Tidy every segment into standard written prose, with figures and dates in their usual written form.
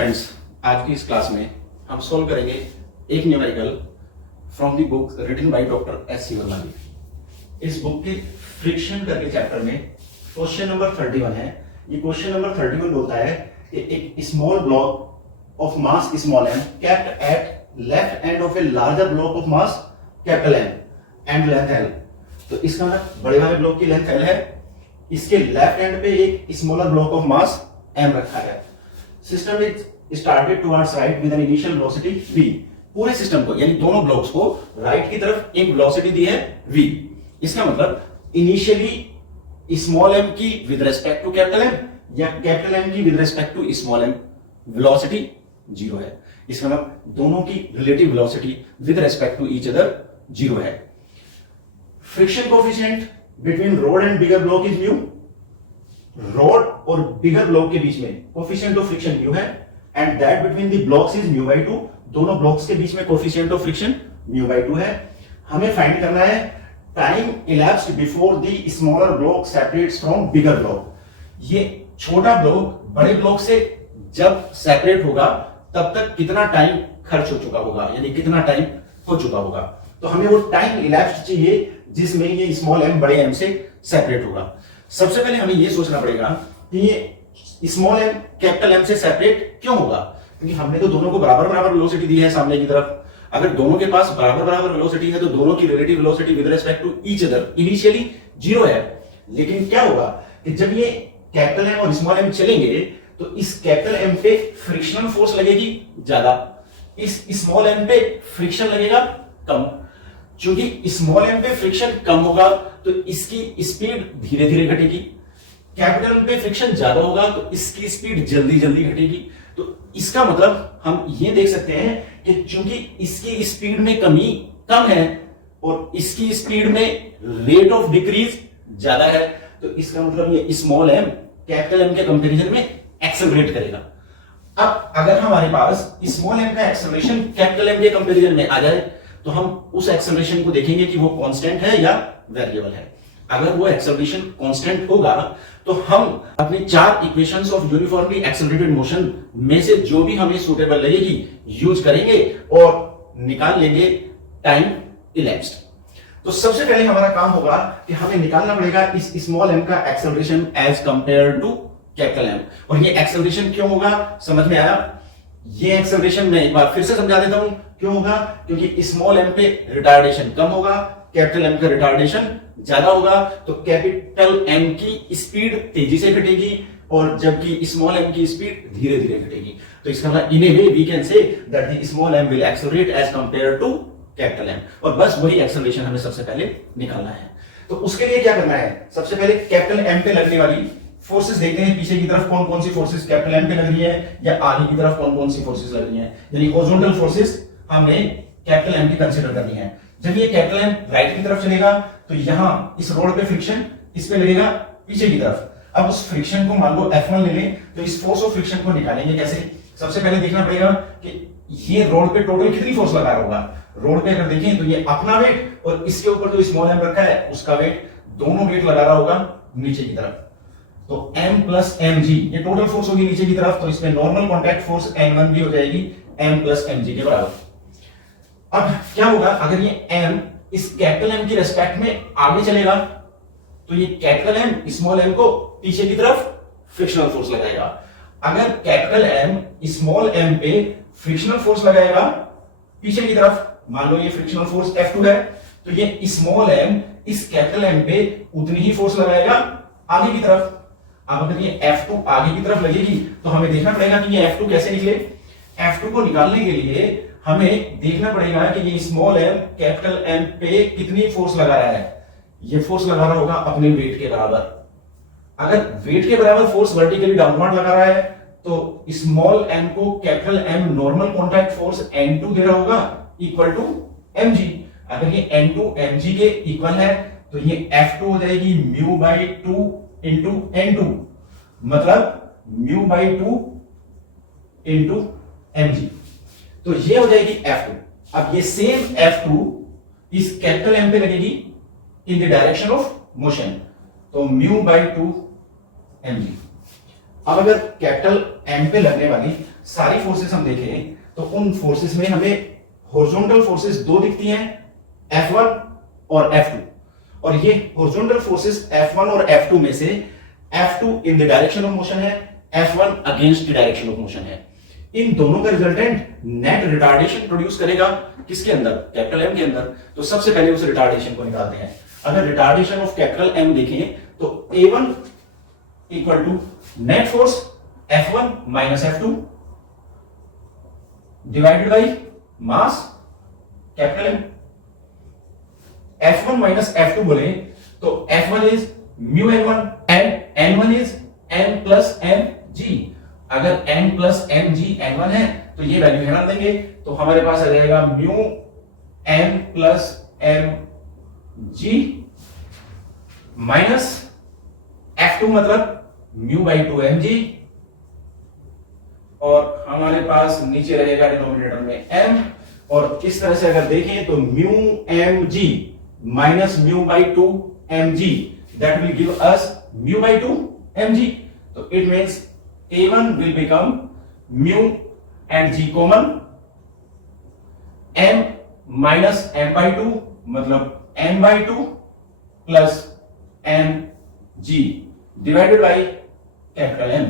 Friends, आज की इस क्लास में हम सॉल्व करेंगे एक numerical from the book written by doctor S C Verma ji. इस बुक के फ्रिक्शन करके चैप्टर में क्वेश्चन नंबर 31 है। ये क्वेश्चन नंबर 31 बोलता है कि एक small block of mass small m kept at left end of a larger block of mass capital M and length l. तो इसका मतलब बड़े वाले ब्लॉक की लेंथ एल है, इसके लेफ्ट एंड पे एक smaller block of mass m रखा है। System is started towards right with an initial velocity v। पूरे सिस्टम को यानी दोनों ब्लॉक्स को राइट की तरफ एक वेलोसिटी दी है v। इसका मतलब इनिशियली स्मॉल m की with respect to capital m या कैपिटल M की with respect to small m velocity 0 है। इसका मतलब दोनों की relative velocity with respect to each other 0 है। Friction coefficient between road and bigger block is mu. Road और बिगर ब्लॉक के बीच में कोएफिशिएंट ऑफ फ्रिक्शन म्यू है and that between the blocks is mu by 2। दोनों blocks के बीच में coefficient of friction mu by 2 है। हमें फाइंड करना है time elapsed before the smaller block separates from bigger block. ये छोटा ब्लॉक बड़े ब्लॉक से जब सेपरेट होगा तब तक कितना टाइम खर्च हो चुका होगा, यानी कितना टाइम हो चुका होगा। तो हमें वो टाइम इलैप्स्ड चाहिए जिसमें ये स्मॉल m बड़े m से सेपरेट होगा। सबसे पहले हमें ये सोचना पड़ेगा कि ये स्मॉल m कैपिटल M से सेपरेट क्यों होगा, क्योंकि हमने तो दोनों को बराबर बराबर वेलोसिटी दी है सामने की तरफ। अगर दोनों के पास बराबर बराबर वेलोसिटी है तो दोनों की relative velocity with respect to each other initially 0 है। लेकिन क्या होगा कि जब ये कैपिटल M और स्मॉल m चलेंगे तो इस कैपिटल M पे फ्रिक्शनल फोर्स लगेगी ज्यादा, इस स्मॉल m पे फ्रिक्शन लगेगा कम। क्योंकि स्मॉल m पे फ्रिक्शन कम होगा तो इसकी स्पीड धीरे धीरे घटेगी, कैपिटल M पे फ्रिक्शन ज्यादा होगा तो इसकी स्पीड जल्दी जल्दी घटेगी। तो इसका मतलब हम ये देख सकते हैं कि चूंकि इसकी स्पीड में कमी कम है और इसकी स्पीड में रेट ऑफ डिक्रीज ज्यादा है, तो इसका मतलब ये स्मॉल m कैपिटल M के कंपैरिजन में एक्सेलरेट करेगा। अब अगर हमारे पास स्मॉल m का एक्सेलरेशन कैपिटल M के कंपैरिजन में आ जाए तो हम उस एक्सेलरेशन को देखेंगे कि वो कांस्टेंट है या वेरिएबल है। अगर वो एक्सेलरेशन कांस्टेंट होगा तो हम अपनी 4 equations of uniformly accelerated motion में से जो भी हमें सूटेबल लगेगी यूज करेंगे और निकाल लेंगे टाइम इलैप्स्ड। तो सबसे पहले हमारा काम होगा कि हमें निकालना पड़ेगा इस स्मॉल m का acceleration as compare to capital M। और ये एक्सेलरेशन क्यों होगा समझ में आया? ये एक्सेलरेशन मैं एक बार फिर से समझा देता हूं क्यों होगा, क्योंकि स्मॉल m पे रिटार्डेशन कम होगा, कैपिटल M का रिटार्डेशन ज्यादा होगा। तो कैपिटल M की स्पीड तेजी से घटेगी और जबकि स्मॉल m की स्पीड धीरे धीरे घटेगी। तो इसका मतलब in a way we can say that the small m will accelerate as compare to capital M। और बस वही एक्सेलरेशन हमें सबसे पहले निकालना है। तो उसके लिए क्या करना है, सबसे पहले कैपिटल M पे लगने वाली फोर्सेस देखते हैं। पीछे की तरफ कौन कौन सी फोर्सेस कैपिटल M पे लग रही है या आगे की तरफ कौन कौन सी फोर्सेस लग रही हैं, यानी हॉरिजॉन्टल फोर्सेस हमने कैपिटल M की कंसीडर करनी है। जब ये कैपिटल M राइट की तरफ चलेगा तो यहां इस रोड पे फ्रिक्शन इस पे लगेगा पीछे की तरफ। अब उस फ्रिक्शन को मान लो F1 ले लें तो इस फोर्स ऑफ फ्रिक्शन को निकालेंगे कैसे? सबसे पहले देखना पड़ेगा कि ये रोड पे टोटल कितनी फोर्स लगा रहा होगा। रोड पे अगर देखें तो ये अपना वेट और इसके ऊपर जो स्मॉल m रखा है उसका वेट, दोनों वेट लगा रहा होगा नीचे की तरफ। तो m प्लस mg ये टोटल फोर्स होगी नीचे की तरफ, तो इसमें नॉर्मल कांटेक्ट फोर्स n1 भी हो जाएगी m प्लस mg के बराबर। अब क्या होगा, अगर ये m इस कैपिटल M की रिस्पेक्ट में आगे चलेगा तो ये कैपिटल M स्मॉल m को पीछे की तरफ फ्रिक्शनल फोर्स लगाएगा। अगर कैपिटल M स्मॉल m पे फ्रिक्शनल फोर्स लगाएगा पीछे की तरफ, मान लो ये फ्रिक्शनल फोर्स F2 है, तो ये स्मॉल m इस कैपिटल M पे उतनी ही फोर्स लगाएगा आगे की तरफ। अब अगर ये F2 आगे की तरफ लगेगी तो हमें देखना पड़ेगा कि ये F2 कैसे निकले। F2 को निकालने के लिए हमें देखना पड़ेगा कि ये स्मॉल m कैपिटल M पे कितनी फोर्स लगा रहा है। ये फोर्स लगा रहा होगा अपने वेट के बराबर। अगर वेट के बराबर फोर्स वर्टिकली डाउनवर्ड लगा रहा है तो स्मॉल m को capital M normal contact force N2 दे रहा होगा इक्वल टू mg। अगर ये N2 mg के इक्वल है तो ये F2 हो जाएगी म्यू बाई 2 इंटू N2, मतलब म्यू बाई 2 इंटू mg। तो ये हो जाएगी F2। अब ये सेम F2 इस कैपिटल M पे लगेगी in the direction of motion, तो म्यू बाई 2 mg। अब अगर कैपिटल M पे लगने वाली सारी फोर्सेस हम देखें तो उन फोर्सेस में हमें हॉरिजॉन्टल फोर्सेस दो दिखती हैं, F1 और F2, और ये हॉरिजॉन्टल फोर्सेस F1 और F2 में से F2 in the direction of motion है, F1 against the direction of motion है। इन दोनों का रिजल्टेंट नेट रिटार्डेशन प्रोड्यूस करेगा किसके अंदर, कैपिटल M के अंदर। तो सबसे पहले उस रिटार्डेशन को निकालते हैं। अगर रिटार्डेशन ऑफ कैपिटल M देखें तो A1 equal to net force F1 minus F2 divided by mass capital M। F1 minus F2 बोले तो F1 is mu N1 and N1 is M plus mg। अगर M plus mg N1 है तो ये value हटा देंगे तो हमारे पास आ जाएगा mu M plus mg minus F2 मतलब म्यू बाई 2 mg, और हमारे पास नीचे रहेगा डिनोमिनेटर में m, और इस तरह से अगर देखें तो mu mg minus mu by 2 mg that will give us mu by 2 mg। तो it means A1 will become mu and g common m minus m by 2 मतलब m by 2 plus m g divided by capital M।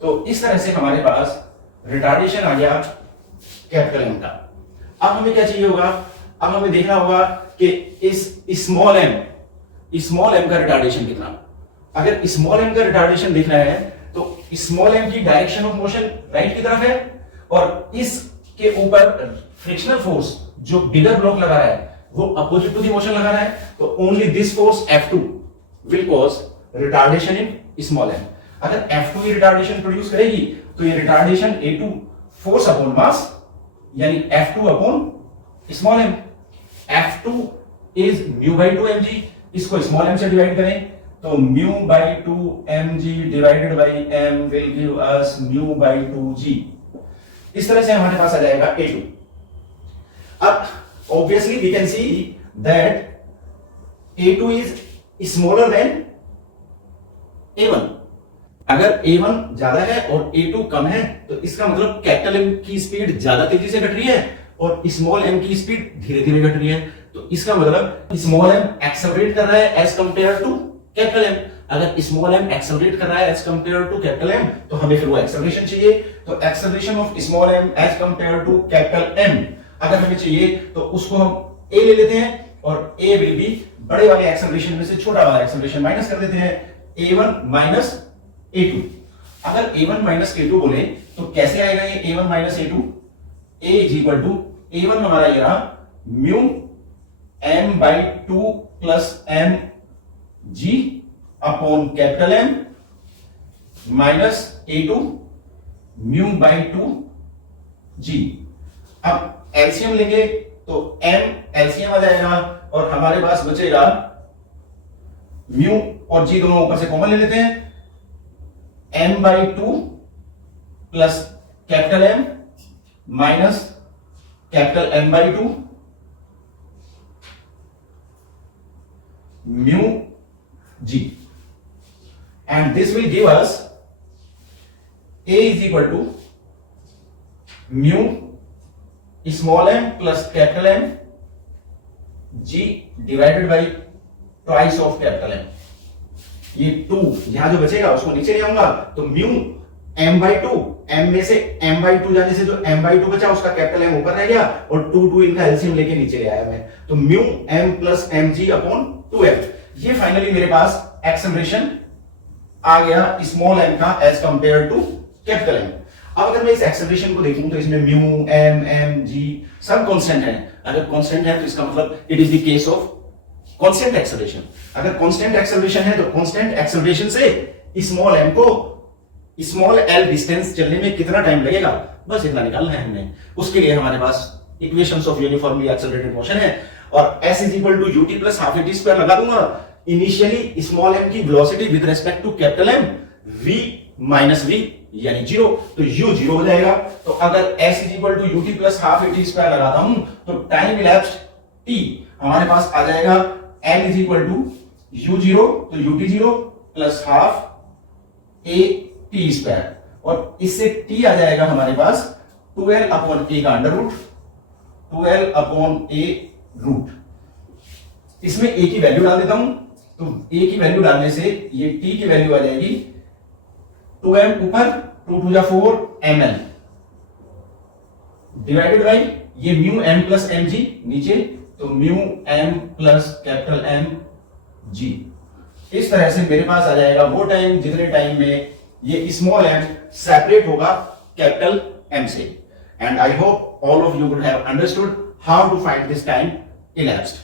तो इस तरह से हमारे पास retardation आ गया capital M का। अब हमें क्या चाहिए होगा, अब हमें देखना होगा कि इस स्मॉल m का रिटार्डेशन कितना। अगर स्मॉल m का रिटार्डेशन देखना है तो स्मॉल m की डायरेक्शन ऑफ मोशन राइट की तरफ है, और इसके ऊपर फ्रिक्शनल फोर्स जो बिगर ब्लॉक लगा रहा है वो अपोजिट टू द मोशन लगा रहा है। तो only this force F2 will cause retardation in small m। अगर F2 की रिटार्डेशन प्रोड्यूस करेगी तो ये retardation A2 force upon mass यानी F2 upon small m। F2 is mu by 2 mg, इसको स्मॉल m से डिवाइड करें तो mu by 2 mg divided by m will give us mu by 2g। इस तरह से हमारे पास आ जाएगा A2। अब obviously we can see that A2 is smaller than A1। अगर A1 ज्यादा है और A2 कम है तो इसका मतलब कैपिटल M की स्पीड ज्यादा तेजी से घट रही है और स्मॉल m की स्पीड धीरे धीरे घट रही है। तो इसका मतलब स्मॉल m एक्सेलरेट कर रहा है as compare to capital M। अगर स्मॉल m एक्सेलरेट कर रहा है as compare to capital M तो हमें फिर वो एक्सेलरेशन चाहिए। तो acceleration of small m as compare to capital M अगर हमें चाहिए तो उसको हम a ले लेते हैं और a विल बी बड़े वाले एक्सेलरेशन में से छोटा वाला एक्सेलरेशन माइनस कर देते हैं, a1 माइनस a2। अगर a1 माइनस a2 बोले तो कैसे आएगा ये a1 minus a2, a is equal to a1 हमारा ये रहा mu m by 2 plus m g upon capital M minus A2 mu by 2 g। अब एलसीएम लेंगे तो m एलसीएम आ जाएगा और हमारे पास बचेगा म्यू और g दोनों ऊपर से कॉमन ले लेते हैं m by 2 plus capital M minus capital M by 2 mu g, and this will give us a is equal to mu small m plus capital M g divided by twice of capital M। ये 2 यहां जो बचेगा उसको नीचे ले आऊंगा तो mu m by 2, m में से m by 2 जाने से जो m by 2 बचा उसका कैपिटल M ऊपर रह गया और 2 इनका एलसीएम लेके नीचे ले आया मैं, तो mu m plus mg upon 2f। ये फाइनली मेरे पास एक्सेलरेशन आ गया स्मॉल m का as compare to capital M। अब अगर मैं इस एक्सेलरेशन को देखूं तो इसमें म्यू m m g सब कांस्टेंट हैं। अगर कांस्टेंट है तो इसका मतलब it is the case of constant acceleration. अगर कांस्टेंट एक्सेलरेशन है तो कांस्टेंट एक्सेलरेशन से स्मॉल m को स्मॉल l डिस्टेंस चलने में कितना टाइम लगेगा बस इतना निकालना है हमने। उसके लिए हमारे पास equations of uniformly accelerated motion है और s is equal to ut plus half at square लगा दूंगा। इनिशियली स्मॉल m की velocity with respect to capital M v minus v यानी 0, तो u 0 हो जाएगा। तो अगर s is equal to ut plus half at square लगाता हूं तो टाइम इलैप्स्ड t हमारे पास आ जाएगा n is equal to u0 तो ut 0 plus half a t square. और इससे t आ जाएगा हमारे पास 12 अपॉन a का under root, 12 upon a root. इसमें a की वैल्यू डाल देता हूं, तो a की वैल्यू डालने से ये t की वैल्यू आ जाएगी 2m ऊपर, 2 2 जा 4 ml डिवाइडेड बाई ये mu m plus m g नीचे, तो mu m plus capital M G। इस तरह से मेरे पास आ जाएगा वो टाइम जितने टाइम में ये स्मॉल m सेपरेट होगा कैपिटल M से। And I hope all of you would have understood how to find this time elapsed.